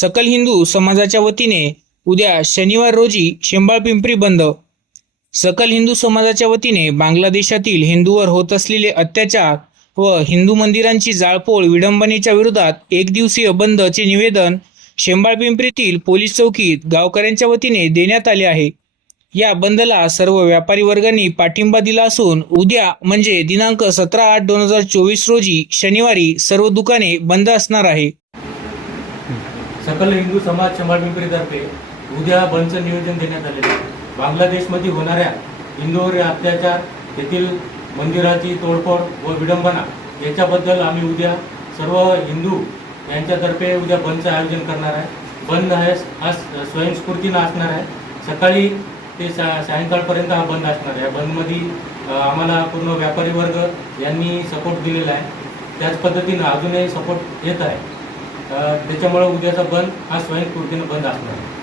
सकल हिंदू समाजाच्या वतीने उद्या शनिवार रोजी शेंबाळ पिंपरी बंद. सकल हिंदू समाजाच्या वतीने बांगलादेशातील हिंदूवर होत असलेले अत्याचार व हिंदू मंदिरांची जाळपोळ विडंबनेच्या विरोधात एक दिवसीय बंदचे निवेदन शेंबाळ पिंपरीतील पोलीस चौकीत गावकऱ्यांच्या वतीने देण्यात आले आहे. या बंदला सर्व व्यापारी वर्गांनी पाठिंबा दिला असून उद्या म्हणजे दिनांक सतरा आठ दोन हजार चोवीस रोजी शनिवारी सर्व दुकाने बंद असणार आहे. सकल हिंदू समाज शंभर उद्या बंदचं नियोजन देण्यात आलेलं आहे. बांगलादेशमध्ये होणाऱ्या हिंदूवर अत्याचार तेथील मंदिराची तोडफोड व विडंबना याच्याबद्दल आम्ही उद्या सर्व हिंदू यांच्यातर्फे उद्या बंदचं आयोजन करणार आहे. बंद आहे हा स्वयंस्फूर्तीनं असणार आहे. सकाळी ते सा सायंकाळपर्यंत हा बंद असणार आहे. बंदमध्ये आम्हाला पूर्ण व्यापारी वर्ग यांनी सपोर्ट दिलेला आहे. त्याच पद्धतीनं अजूनही सपोर्ट येत आहे. त्याच्यामुळं उद्याचा बंद हा स्वयंस्फूर्तीनं बंद असणार. आहे